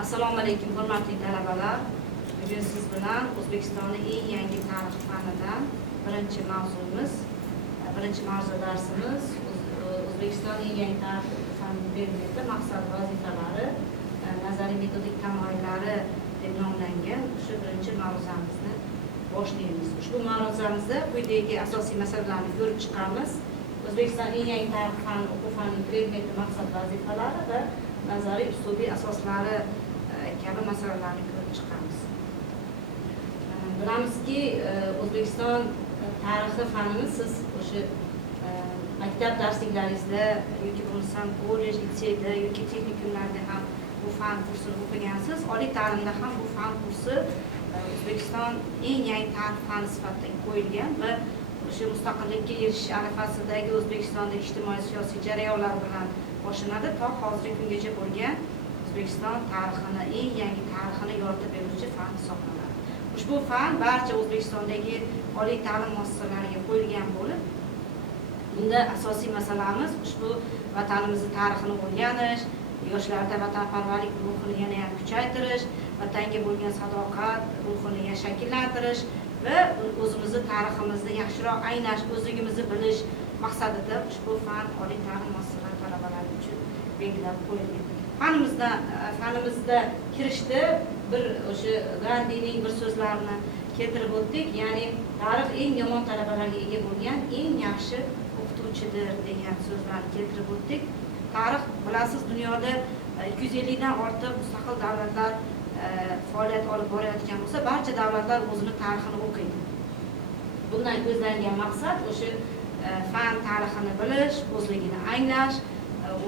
Assalomu alaykum, hurmatli talabalar. Bugun siz bilan O'zbekistonning eng yangi tarix fanidan birinchi mavzu darsimiz O'zbekistonning eng yangi tarix fani predmeti maqsad vazifalari, nazariy metodik tamoyillari deb nomlangan shu birinchi mavzumizni boshlaymiz. Ushbu mavzumizda quyidagi asosiy masalalarni ko'rib chiqamiz. O'zbekiston eng yangi tarix fani o'quv fani predmeti maqsad vazifalari va nazariy uslubiy asoslari kabi masalalarni ko'rib chiqamiz. Bilamizki, O'zbekiston tarixi fanini siz o'sha maktab darsliklaringizda yoki bo'lmasam kollej, litseyda yoki texnikumlarda ham bu fan kursini o'qigansiz. Oliy ta'limda ham bu fan kursi O'zbekiston eng yangi tarix fani sifatida qo'yilgan va o'sha mustaqillikka erishish arafasidagi O'zbekistondagi ijtimoiy siyosiy jarayonlar bilan boshlanadi to hozirgi kungacha bo'lgan O'zbekiston tarixini, eng yangi tarixini yoritib beruvchi fan hisoblanadi. Ushbu fan barcha O'zbekistondagi oliy ta'lim muassasalariga qo'yilgan bo'lib, bunda asosiy masalamiz ushbu vatanimizning tarixini o'rganish, yoshlarda vatanparvarlik ruhini yana ham kuchaytirish, vatanga bo'lgan sadoqat ruhini shakllantirish va o'zimizni tariximizni yaxshiroq anglash, o'zligimizni bilish maqsadida ushbu fan oliy ta'lim muassasalari talabalari uchun belgilab qo'yilgan. Fanimizda kirishda bir o'sha Gandining bir so'zlarini keltirib o'tdik, ya'ni tarix eng yomon talabalarga ega bo'lgan eng yaxshi o'qituvchidir degan so'zlarni keltirib o'tdik. Tarix, bilasiz, dunyoda 250 dan ortiq mustaqil davlatlar faoliyat olib borayotgan bo'lsa, barcha davlatlar o'zini tarixini o'qiydi. Bundan ko'zlangan maqsad o'sha fan tarixini bilish, o'zligini anglash,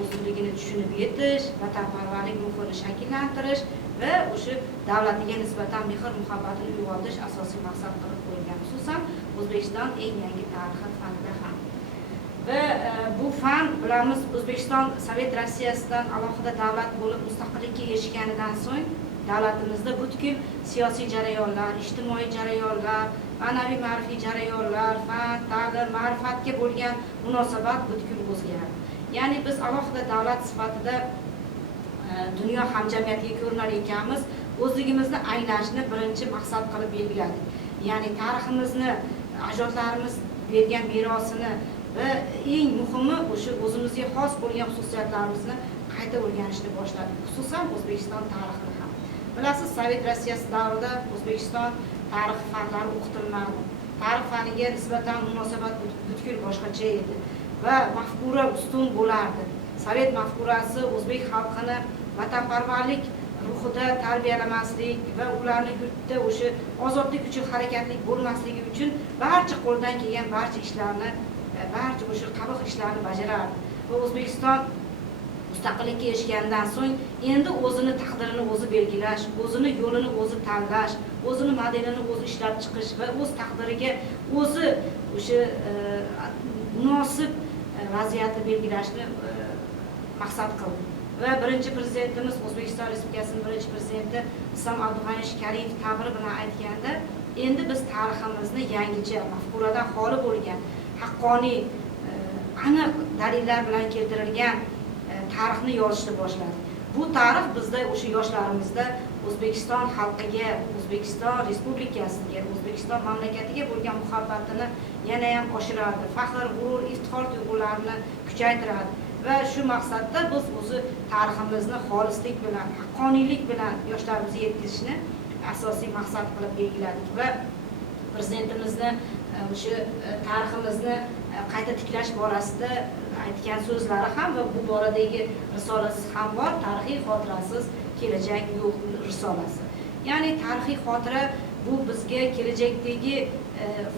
o'zligini tushunib yetish, vatanparvarlik ruhini shakllantirish va o'sha davlatiga nisbatan mehr-muhabbatini uyg'otish asosiy maqsad qilib qo'yilgan. Xususan, O'zbekiston eng yangi tarixi fanida ham. Va bu fan, bilamiz, O'zbekiston Sovet Rossiyasidan alohida davlat bo'lib mustaqillikka erishganidan so'ng davlatimizda butkul siyosiy jarayonlar, ijtimoiy jarayonlar, ma'naviy ma'rifiy jarayonlar, fan, ta'lim, ma'rifatga bo'lgan munosabat butkul o'zgardi. Ya'ni biz alohida davlat sifatida dunyo hamjamiyatiga ko'rinar ekanmiz, o'zligimizni anglashni birinchi maqsad qilib belgiladik. Ya'ni tariximizni, ajdodlarimiz bergan merosini va eng muhimi o'sha o'zimizga xos bo'lgan xususiyatlarimizni qayta o'rganishni boshladik. Xususan O'zbekiston tarixini ham. Bilasiz, Sovet Rossiyasi davrida O'zbekiston tarix fanlari o'qitilmadi. Tarix faniga nisbatan munosabat butkul boshqacha edi va mafkura ustun bo'lardi. Sovet mafkurasi o'zbek xalqini vatanparvarlik ruhida tarbiyalamaslik va ularni yurtda o'sha ozodlik uchun harakatlik bo'lmasligi uchun barcha qo'ldan kelgan barcha ishlarni, barcha o'sha qabiq ishlarni bajarardi. Va O'zbekiston mustaqillikka erishgandan so'ng endi o'zini taqdirini o'zi belgilash, o'zini yo'lini o'zi tanlash, o'zini modelini o'zi ishlab chiqish va o'z taqdiriga o'zi o'sha munosib vaziyatni belgilashni maqsad qildi. Va birinchi prezidentimiz, O'zbekiston Respublikasining birinchi prezidenti Islom Abdug'aniy Karimov ta'biri bilan aytganda, endi biz tariximizni yangicha, mafkuradan xoli bo'lgan, haqqoniy, aniq dalillar bilan keltirilgan tarixni yozishni boshladi. Bu tarix bizda o'sha yoshlarimizda O'zbekiston xalqiga, O'zbekiston Respublikasiga, O'zbekiston mamlakatiga bo'lgan muhabbatini yana ham oshiradi. Faxr, g'urur, iftixor tuyg'ularini kuchaytiradi. Va shu maqsadda biz o'zi tariximizni xolislik bilan, haqqoniylik bilan yoshlarimizga yetkazishni asosiy maqsad qilib belgiladik va prezidentimizni o'sha tariximizni qayta tiklash borasida aytgan so'zlari ham va bu boradagi risolasi ham bor, tarixiy xotirasiz kelajak yo'q risolasi. Ya'ni tarixiy xotira bu bizga kelajakdagi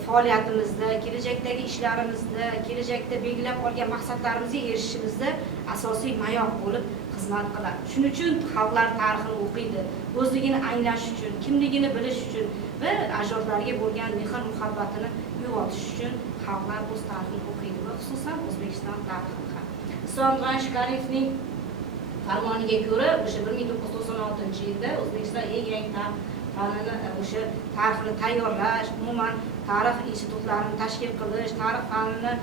faoliyatimizda, kelajakdagi ishlarimizda, kelajakda belgilab olgan maqsadlarimizga erishishimizda asosiy mayoq bo'lib xizmat qiladi. Shuning uchun xalqlar tarixini o'qiydi, o'zligini anglash uchun, kimligini bilish uchun va ajdodlarga bo'lgan mehr-muhabbatini uyg'otish uchun xalqlar o'z tarixini o'qiydi va xususan O'zbekiston tarixini ham. Islom Abdug'aniy Karimovning farmoniga ko'ra o'sha 1996-yilda O'zbekiston eng yangi fanini o'sha tarixni tayyorlash, umuman tarix institutlarini tashkil qilish, tarix fanini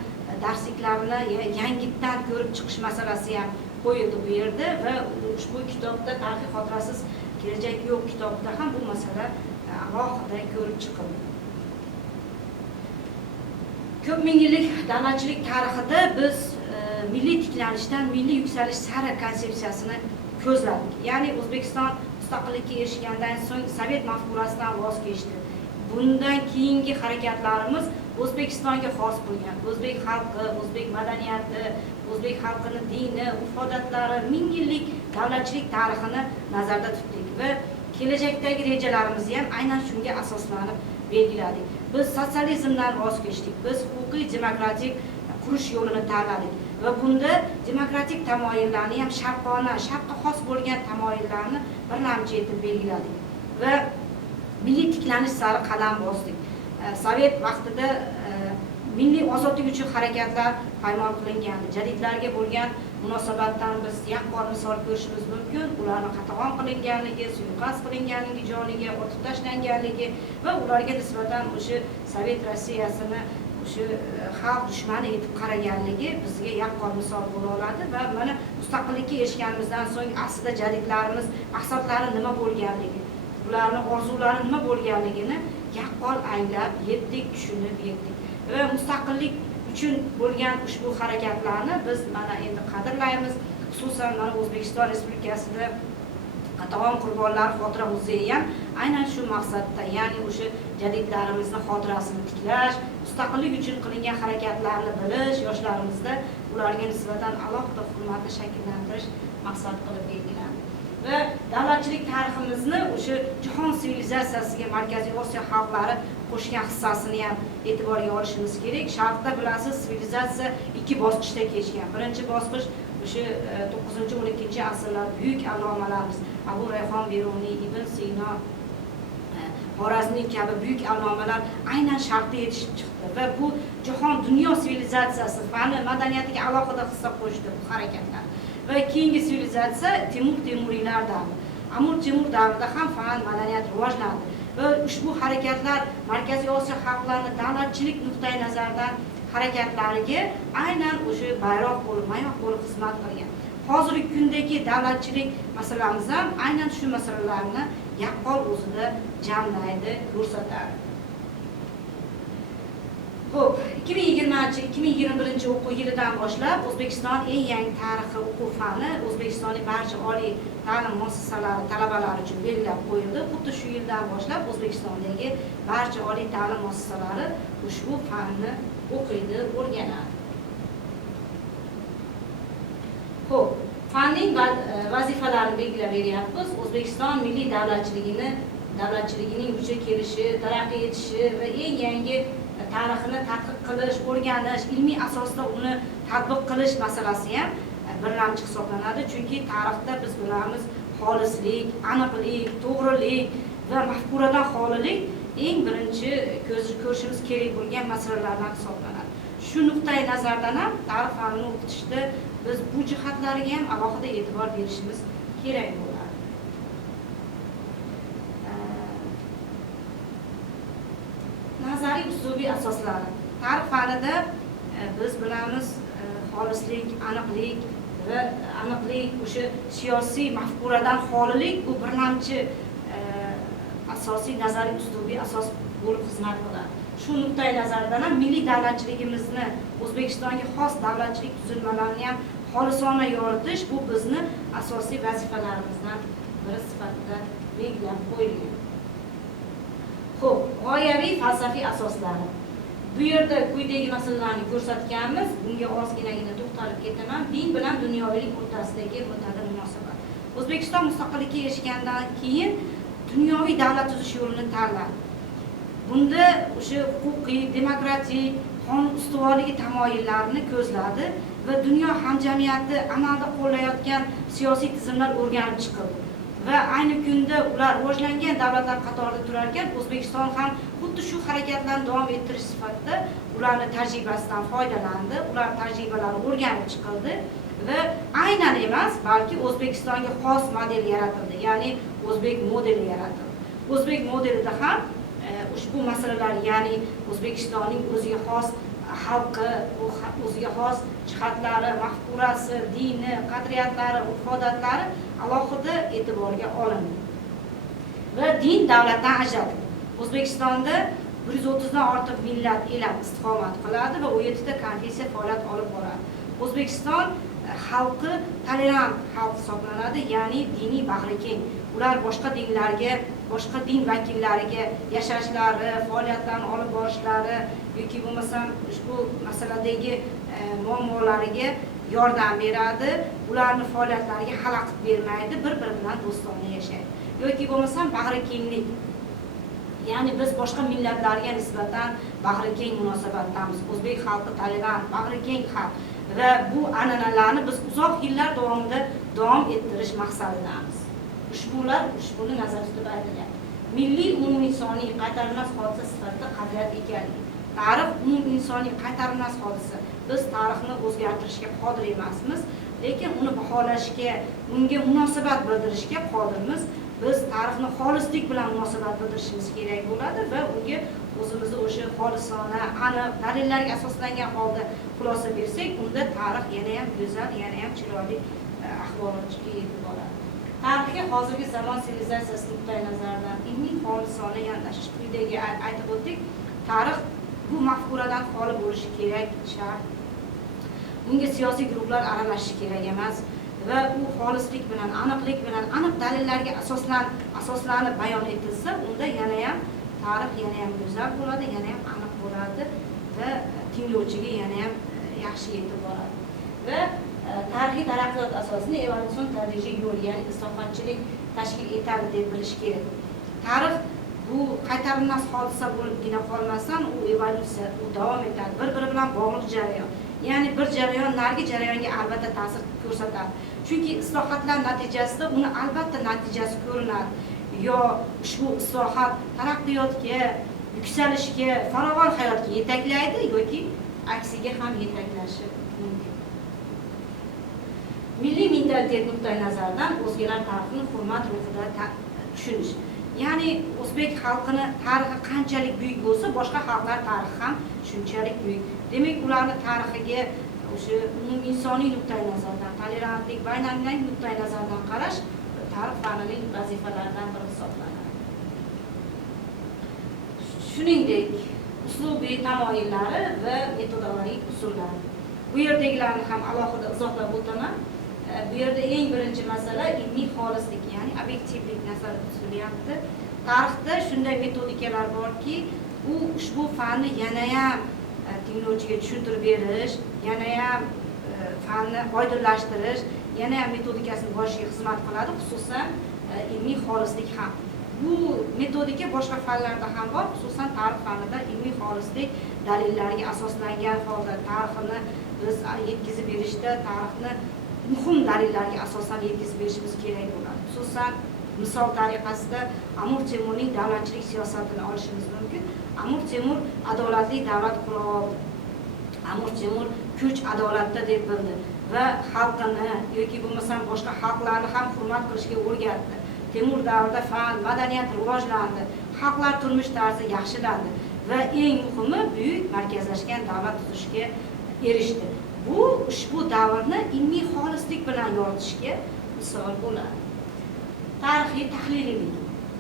darsliklarini yangitdan ko'rib chiqish masalasi ham qo'yildi bu yerda va ushbu kitobda Tarixiy xotirasiz kelajak yo'q kitobida ham bu masala alohida ko'rib chiqildi. Ko'p ming yillik davlatchilik tarixida biz milliy tiklanishdan milliy yuksalish sari konsepsiyasini ko'zladik. Ya'ni O'zbekiston mustaqillikka erishgandan so'ng Sovet mafkurasidan voz kechdi. Bundan keyingi harakatlarimiz O'zbekistonga xos bo'lgan o'zbek xalqi, o'zbek madaniyati, o'zbek xalqining dini, urf-odatlari, ming yillik davlatchilik tarixini nazarda tutdik va kelajakdagi rejalarimizni ham aynan shunga asoslanib belgiladik. Biz sotsializmdan voz kechdik. Biz huquqiy demokratik qurish yo'lini tanladik va bunda demokratik tamoyillarni ham sharqqa xos bo'lgan tamoyillarni birlamchi etib belgiladik va milliy tiklanish sari qadam bosdik. Sovet vaqtida milliy ozodlik uchun harakatlar paymol qilingandi. Jadidlarga bo'lgan munosabatdan biz yaqqol misol ko'rishimiz mumkin. Ularni qatag'on qilinganligi, suiqasd qilinganligi, joniga otib tashlanganligi va ularga nisbatan o'sha Sovet Rossiyasini o'sha xalq dushmani etib qaraganligi bizga yaqqol misol bo'la oladi va mana mustaqillikka erishganimizdan so'ng aslida jadidlarimiz maqsadlari nima bo'lganligi, ularni orzulari nima bo'lganligini yaqqol anglab yetdik, tushunib yetdik. Va mustaqillik uchun bo'lgan ushbu harakatlarni biz mana endi qadrlaymiz. Xususan mana O'zbekiston Respublikasida Qatag'on qurbonlari xotira muzeyi ham aynan shu maqsadda, ya'ni o'sha jadidlarimizni xotirasini tiklash, mustaqillik uchun qilingan harakatlarni bilish, yoshlarimizda ularga nisbatan alohida hurmatni shakllantirish maqsad qilib belgilandi. Va davlatchilik tariximizni o'sha jahon sivilizatsiyasiga Markaziy Osiyo xalqlari qo'shgan hissasini ham e'tiborga olishimiz kerak. Sharqda bilasiz, sivilizatsiya ikki bosqichda kechgan. Birinchi bosqich o'sha 9-12 asrlar buyuk allomalarimiz Abu Rayhon Beruniy, Ibn Sino, Xorazmiy kabi buyuk allomalar aynan Sharqda yetishib chiqdi va bu jahon dunyo sivilizatsiyasi, fani, madaniyatiga alohida hissa qo'shdi bu harakatlar. Va keyingi sivilizatsiya Temuriylar davri. Amir Temur davrida ham fan, madaniyat rivojlandi va ushbu harakatlar Markaziy Osiyo xalqlarining davlatchilik nuqtai nazaridan harakatlariga aynan o'sha bayroq bo'lib, mayoq bo'lib xizmat qilgan. Hozirgi kundagi davlatchilik masalamiz ham aynan shu masalalarni yaqqol o'zida jamlaydi, ko'rsatadi. Xo'p, 2020-2021 o'quv yilidan boshlab O'zbekiston eng yangi tarixiy o'quv fani O'zbekistonning barcha oliy ta'lim muassasalari talabalari uchun belgilab qo'yildi. Xuddi shu yildan boshlab O'zbekistondagi barcha oliy ta'lim muassasalari ushbu fanni o'qiydi, o'rganadi. Xo'p, fanning vazifalarini belgilab beryapmiz. O'zbekiston milliy davlatchiligining vujudga kelishi, taraqqiy etishi va eng yangi tarixini tadqiq qilish, o'rganish, ilmiy asosda uni tatbiq qilish masalasi ham birlamchi hisoblanadi. Chunki tarixda biz bilamiz, xolislik, aniqlik, to'g'rilik va mafkuradan xolilik eng birinchi ko'rishimiz kerak bo'lgan masalalardan hisoblanadi. Shu nuqtai nazardan ham tarix fanini o'qitishda biz bu jihatlariga ham alohida e'tibor berishimiz kerak bo'ladi. Nazariy uslubiy asoslari. Tarix fanida biz bilamiz, xolislik, aniqlik va o'sha siyosiy mafkuradan xolilik bu birlamchi asosiy nazariy uslubiy asos bo'lib xizmat qiladi. Shu nuqtai nazardan ham milliy davlatchiligimizni, O'zbekistonga xos davlatchilik tuzilmalarini ham xolisona yoritish bu bizni asosiy vazifalarimizdan biri sifatida belgilab qo'yilgan. Xo'p, g'oyaviy falsafiy asoslari. Bu yerda quyidagi masalalarni ko'rsatganmiz. Bunga ozginagina to'xtalib ketaman. Din bilan dunyoviylik o'rtasidagi muntazam munosabat. O'zbekiston mustaqillikka erishgandan keyin dunyoviy davlat tuzish yo'lini tanladi. Bunda o'sha huquqiy, demokratik, qonun ustuvorligi tamoyillarini ko'zladi va dunyo hamjamiyati amalda qo'llayotgan siyosiy tizimlar o'rganib chiqildi. Va ayni kunda ular rivojlangan davlatlar qatorida turar ekan, O'zbekiston ham xuddi shu harakatlarni davom ettirish sifatida ularning tajribasidan foydalandi, ular tajribalarini o'rganib chiqildi va aynan emas, balki O'zbekistonga xos model yaratildi, ya'ni o'zbek modeli yaratildi. O'zbek modelida ham ushbu masalalar, ya'ni O'zbekistonning o'ziga xos xalqi, o'ziga xos jihatlari, mafkurasi, dini, qadriyatlari, urf-odatlari alohida e'tiborga olindi va din davlatdan ajratildi. O'zbekistonda 130 dan ortiq millat elab istiqomat qiladi va 17 ta konfessiya faoliyat olib boradi. O'zbekiston xalqi tolerant xalq hisoblanadi, ya'ni diniy bag'rikeng. Ular boshqa dinlarga, boshqa din vakillariga yashashlari, faoliyatlarni olib borishlari yoki bo'lmasam ushbu masaladagi muammolariga yordam beradi, ularning faoliyatlariga xalaqit bermaydi, bir-biri bilan do'stona yashaydi. Yoki bo'lmasam bag'rikenglik. Ya'ni biz boshqa millatlarga nisbatan bag'rikeng munosabatdamiz. O'zbek xalqi tolerant, bag'rikeng xalq va bu an'analarni biz uzoq yillar davomida davom ettirish maqsadidamiz. Ushbuni nazarda tutib aytilgan. Milliy umuminsoniy qaytarilmas hodisa sifatida qadriyat ekanligi. Tarix umuminsoniy qaytarilmas hodisa. Biz tarixni o'zgartirishga qodir emasmiz, lekin uni baholashga, unga munosabat bildirishga qodirmiz. Biz tarixni xolislik bilan munosabat bildirishimiz kerak bo'ladi va unga o'zimizni o'sha xolisona, aniq dalillarga asoslangan holda xulosa bersak, unda tarix yana ham go'zal, yana ham chiroyli ahvolotga yetib boradi. Tarixga hozirgi zamon sivilizatsiyasi nuqtai nazaridan ilmiy xolisona yondashish quyidagi aytib o'tdik. Tarix bu mafkuradan xoli bo'lishi kerak, shart. Bunga siyosiy guruhlar aralashishi kerak emas va u xolislik bilan, aniqlik bilan, aniq dalillarga asoslanib bayon etilsa, unda yana ham tarix yana ham go'zal bo'ladi, yana ham aniq bo'ladi va tinglovchiga yana ham yaxshi yetib boradi. Va tarixiy taraqqiyot asosini evolyutsion tadrijiy yo'l, ya'ni islohotchilik tashkil etadi deb bilish kerak. Tarix bu qaytarilmas hodisa bo'libgina qolmasdan, u evolyutsiya, u davom etadi, bir-biri bilan bog'liq jarayon. Ya'ni bir jarayon narigi jarayonga albatta ta'sir ko'rsatadi. Chunki islohotlar natijasida uni albatta natijasi ko'rinadi. Yo ushbu islohot taraqqiyotga, yuksalishga, farovon hayotga yetaklaydi yoki aksiga ham yetaklashi mumkin. Milliy mentalitet nuqtai nazaridan o'zgalar tarixini hurmat ruhida tushunish. Ya'ni o'zbek xalqini tarixi qanchalik buyuk bo'lsa, boshqa xalqlar tarixi ham shunchalik buyuk. Demak, ularning tarixiga o'sha insoniy nuqtai nazardan, tolerantlik, baynalmilliy nuqtai nazardan qarash tarix fanining vazifalaridan biri hisoblanadi. Shuningdek, uslubiy tamoyillari va metodologik usullari. Bu yerdagilarni ham alohida izohlab o'taman. Bu yerda eng birinchi masala ilmiy xolislik, ya'ni obyektivlik nazarda tutilyapti. Tarixda shunday metodikalar borki, u ushbu fanni yana ham tinglovchiga tushuntirib berish, yana ham fanni oydinlashtirish, yana ham metodikasini boshiga xizmat qiladi, xususan ilmiy xolislik ham. Bu metodika boshqa fanlarda ham bor, xususan tarix fanida ilmiy xolislik dalillarga asoslangan holda tarixni biz yetkazib berishda, tarixni muhim dalillarga asosan yetkazib berishimiz kerak bo'ladi. Xususan misol tariqasida Amir Temurning davlatchilik siyosatini olishimiz mumkin. Amir Temur adolatli davlat qura oldi. Amir Temur kuch adolatda deb bildi va xalqini yoki bo'lmasam boshqa xalqlarni ham hurmat qilishga o'rgatdi. Temur davrida fan, madaniyat rivojlandi, xalqlar turmush tarzi yaxshilandi va eng muhimi buyuk markazlashgan davlat tuzishga erishdi. Bu ushbu davrni ilmiy xolislik bilan yoritishga misol bo'ladi. Tarixiy tahliliylik.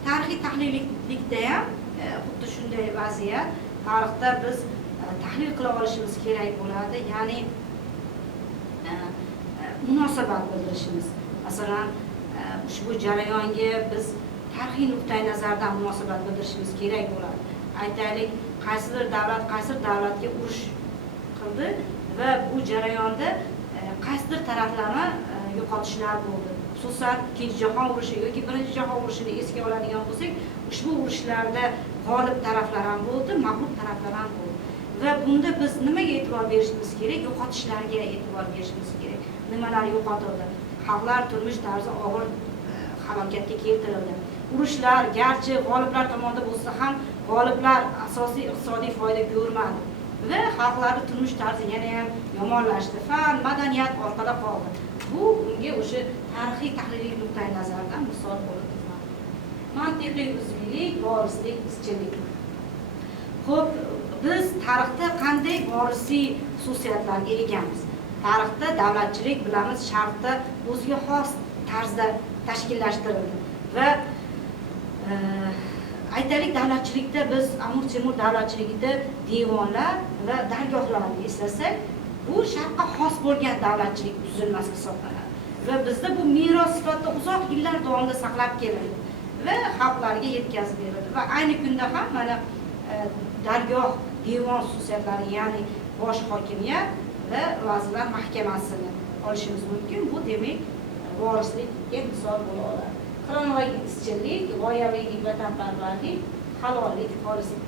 Tarixiy tahliliylikda ham xuddi shunday vaziyat. Tarixda biz tahlil qila olishimiz kerak bo'ladi, ya'ni munosabat bildirishimiz. Masalan, ushbu jarayonga biz tarixiy nuqtai nazardan munosabat bildirishimiz kerak bo'ladi. Aytaylik, qaysidir davlatga urush qildi va bu jarayonda qaysidir taraflarni yo'qotishlar bo'ldi. Xususan, Ikkinchi jahon urushi yoki Birinchi jahon urushini esga oladigan bo'lsak, ushbu urushlarda g'olib taraflar ham bo'ldi, mag'lub taraflar ham bo'ldi. Va bunda biz nimaga e'tibor berishimiz kerak? Yo'qotishlarga e'tibor berishimiz kerak. Nimalar yo'qotildi? Xalqlar turmush tarzi og'ir halokatga keltirildi. Urushlar garchi g'oliblar tomonidan bo'lsa ham, g'oliblar asosiy iqtisodiy foyda ko'rmadi va xalqlarning turmush tarzi yana ham yomonlashdi. Fan, madaniyat orqada qoldi. Bu unga o'sha tarixiy tahliliy nuqtai nazardan misol bo'lib turadi. Mantiqiy uzvilik, vorislik, izchillik. Xo'p, biz tarixda qanday vorisiy xususiyatlarga egamiz? Tarixda davlatchilik bilamiz, sharqda o'ziga xos tarzda tashkillashtirildi va aytaylik, davlatchilikda biz Amir Temur davlatchiligida devonlar va dargohlarni eslasak, bu sharqqa xos bo'lgan davlatchilik tuzilmasi hisoblanadi va bizda bu meros sifatida uzoq yillar davomida saqlab kelindi va xalqlarga yetkazib berildi va ayni kunda ham mana dargoh, devon xususiyatlari, ya'ni bosh hokimiyat va vazirlar mahkamasini olishimiz mumkin. Bu demak vorislikka misol bo'la oladi. Xronologik izchillik, g'oyaviylik, vatanparvarlik, halollik, xolislik.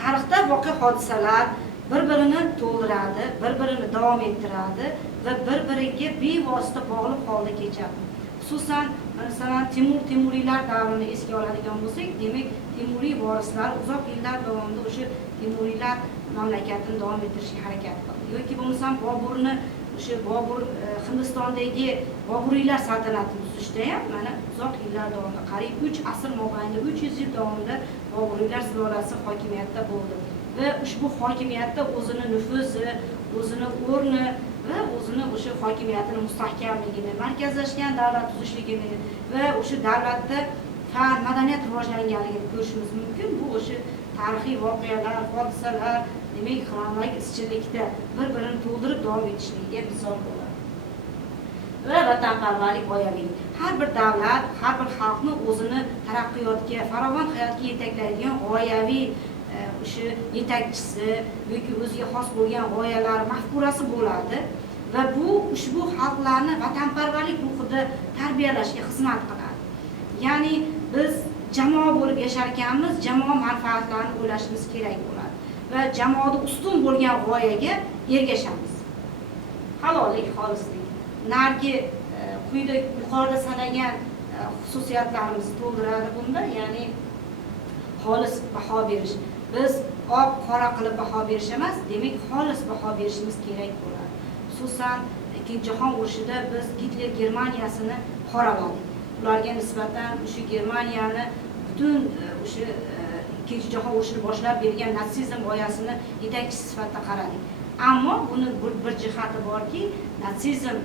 Tarixda voqea hodisalar bir-birini to'ldiradi, bir-birini davom ettiradi va bir-biriga bevosita bog'liq holda kechadi. Xususan, masalan, Temuriylar davrini esga oladigan bo'lsak, demak, Temuriy vorislar uzoq yillar davomida o'sha Temuriylar mamlakatini davom ettirishga harakat qildi. Yoki bo'lmasam Boburni o'sha Bobur Hindistondagi Boburiylar saltanatini tuzishda ham mana uzoq yillar davomida, qariyb 3 asr mobaynida 300 yil davomida Boburiylar sulolasi hokimiyatda bo'ldi va ushbu hokimiyatda o'zini nufuzi, o'zini o'rni va o'zini o'sha hokimiyatini mustahkamligini, markazlashgan davlat tuzishligini va o'sha davlatda fan, madaniyat rivojlanganligini ko'rishimiz mumkin. Bu o'sha tarixiy voqealar, hodisalar, demak, xronologik izchillikda bir-birini to'ldirib davom etishligiga misol bo'ladi. Va vatanparvarlik, g'oyaviylik. Har bir davlat, har bir xalqni o'zini taraqqiyotga, farovon hayotga yetaklaydigan g'oyaviy o'sha yetakchisi yoki o'ziga xos bo'lgan g'oyalar, mafkurasi bo'ladi va bu ushbu xalqlarni vatanparvarlik ruhida tarbiyalashga xizmat qiladi. Ya'ni biz jamoa bo'lib yashar ekanmiz, jamoa manfaatlarini o'ylashimiz kerak bo'ladi va jamoada ustun bo'lgan g'oyaga ergashamiz. Halollik, xolislik. Nargi quyida yuqorida sanagan xususiyatlarimizni to'ldiradi bunda, ya'ni xolis baho berish. Biz oq qora qilib baho berish emas, demak, xolis baho berishimiz kerak bo'ladi. Xususan, Ikkinchi jahon urushida biz Gitler Germaniyasini qoraladik. Ularga nisbatan o'sha Germaniyani butun o'sha Ikkinchi jahon urushini boshlab bergan natsizm g'oyasini yetakchisi sifatida qaradik. Ammo buni bir jihati borki, natsizm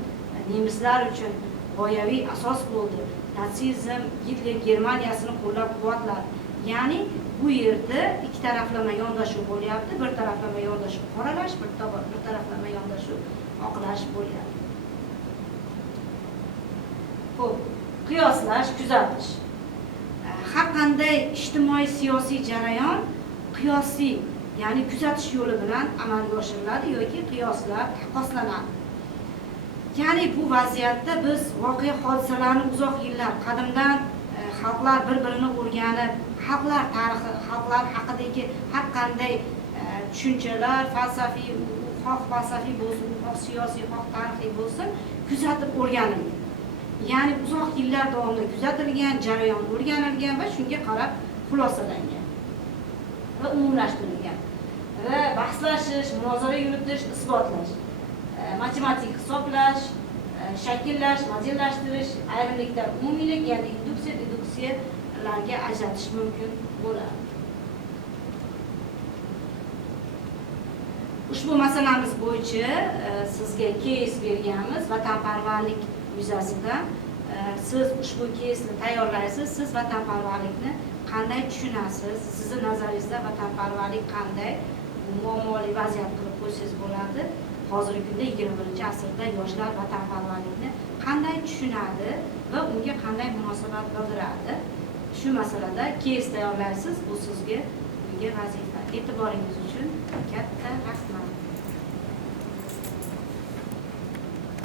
nemislar uchun g'oyaviy asos bo'ldi. Natsizm Gitler Germaniyasini qo'llab-quvvatladi. Ya'ni bu yerda ikki taraflama yondashuv bo'lyapti. Bir taraflama yondashuv qoralash, bir taraflama yondashuv oqlash bo'lyapti. Xo'p, qiyoslash, kuzatish. Har qanday ijtimoiy siyosiy jarayon qiyosiy, ya'ni kuzatish yo'li bilan amalga oshiriladi yoki qiyoslab taqqoslanadi. Ya'ni bu vaziyatda biz voqea hodisalarni uzoq yillar qadimdan xalqlar bir-birini o'rganib, xalqlar tarixi, xalqlar haqidagi har qanday tushunchalar, falsafiy, xoh falsafiy bo'lsin, xoh siyosiy, xoh tarixiy bo'lsin, kuzatib o'rganilgan. Ya'ni uzoq yillar davomida kuzatilgan, jarayon o'rganilgan va shunga qarab xulosalangan va umumlashtirilgan. Va bahslashish, munozara yuritish, isbotlash, matematik hisoblash, shakllash, modellashtirish, ayrimlikda umumiylik, ya'ni induksiya, deduksiyalarga ajratish mumkin bo'ladi. Ushbu masalamiz bo'yicha sizga keys berganmiz vatanparvarlik yuzasidan. Siz ushbu keysni tayyorlaysiz, siz vatanparvarlikni qanday tushunasiz, sizning nazaringizda vatanparvarlik qanday muammoli vaziyat qilib qo'ysangiz bo'ladi. Hozirgi kunda 21-asrda yoshlar vatanparvarlikni qanday tushunadi va unga qanday munosabat bildiradi? Shu masalada keys tayyorlaysiz, bu sizga vazifa. E'tiboringiz uchun katta rahmat.